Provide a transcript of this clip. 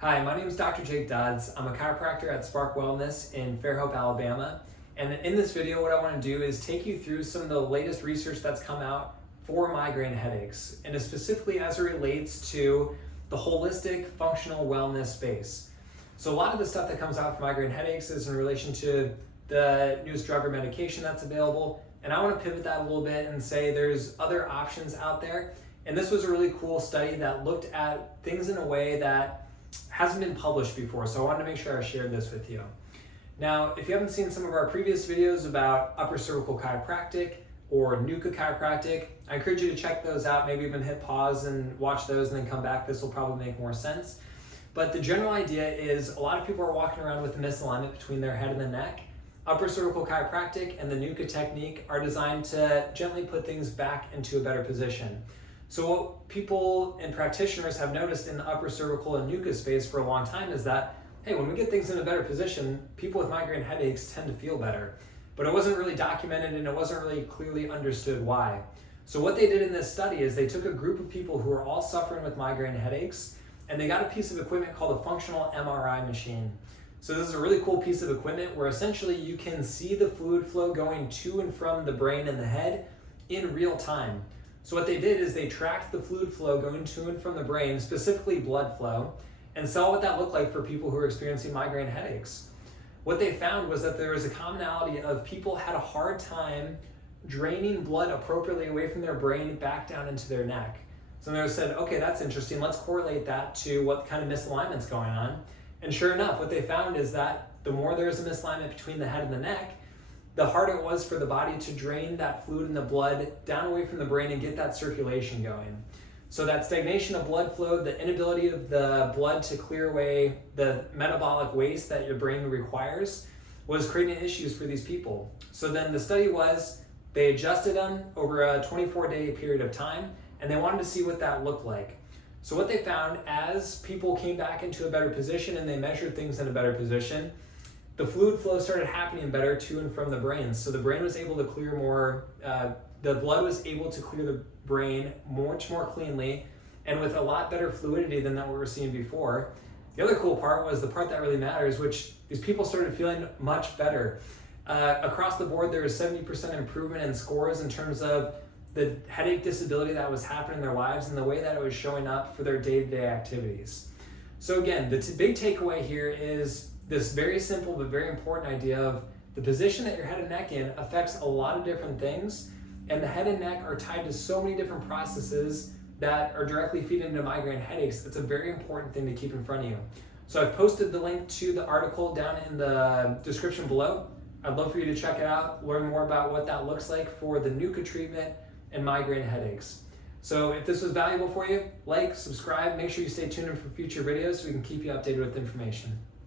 Hi, my name is Dr. Jake Dodds. I'm a chiropractor at Spark Wellness in Fairhope, Alabama. And in this video, what I want to do is take you through some of the latest research that's come out for migraine headaches, and specifically as it relates to the holistic functional wellness space. So a lot of the stuff that comes out for migraine headaches is in relation to the newest drug or medication that's available. And I want to pivot that a little bit and say there's other options out there. And this was a really cool study that looked at things in a way that hasn't been published before, so I wanted to make sure I shared this with you. Now, if you haven't seen some of our previous videos about upper cervical chiropractic or NUCCA chiropractic, I encourage you to check those out, maybe even hit pause and watch those and then come back. This will probably make more sense. But the general idea is a lot of people are walking around with a misalignment between their head and the neck. Upper cervical chiropractic and the NUCCA technique are designed to gently put things back into a better position. So what people and practitioners have noticed in the upper cervical and NUCCA space for a long time is that, hey, when we get things in a better position, people with migraine headaches tend to feel better. But it wasn't really documented and it wasn't really clearly understood why. So what they did in this study is they took a group of people who were all suffering with migraine headaches and they got a piece of equipment called a functional MRI machine. So this is a really cool piece of equipment where essentially you can see the fluid flow going to and from the brain and the head in real time. So what they did is they tracked the fluid flow going to and from the brain, specifically blood flow, and saw what that looked like for people who are experiencing migraine headaches. What they found was that there was a commonality of people had a hard time draining blood appropriately away from their brain back down into their neck. So they said, okay, that's interesting. Let's correlate that to what kind of misalignment's going on. And sure enough, what they found is that the more there's a misalignment between the head and the neck, the harder it was for the body to drain that fluid in the blood down away from the brain and get that circulation going. So that stagnation of blood flow, the inability of the blood to clear away the metabolic waste that your brain requires, was creating issues for these people. So then the study was, they adjusted them over a 24-day period of time, and they wanted to see what that looked like. So what they found, as people came back into a better position and they measured things in a better position, the fluid flow started happening better to and from the brain. So the brain was able to clear more, the blood was able to clear the brain much more cleanly and with a lot better fluidity than that we were seeing before. The other cool part was the part that really matters, which these people started feeling much better. Across the board, there was 70% improvement in scores in terms of the headache disability that was happening in their lives and the way that it was showing up for their day-to-day activities. So again, the big takeaway here is this very simple but very important idea of the position that your head and neck in affects a lot of different things, and the head and neck are tied to so many different processes that are directly feeding into migraine headaches. It's a very important thing to keep in front of you. So I've posted the link to the article down in the description below. I'd love for you to check it out, learn more about what that looks like for the NUCCA treatment and migraine headaches. So if this was valuable for you, like, subscribe, make sure you stay tuned in for future videos so we can keep you updated with information.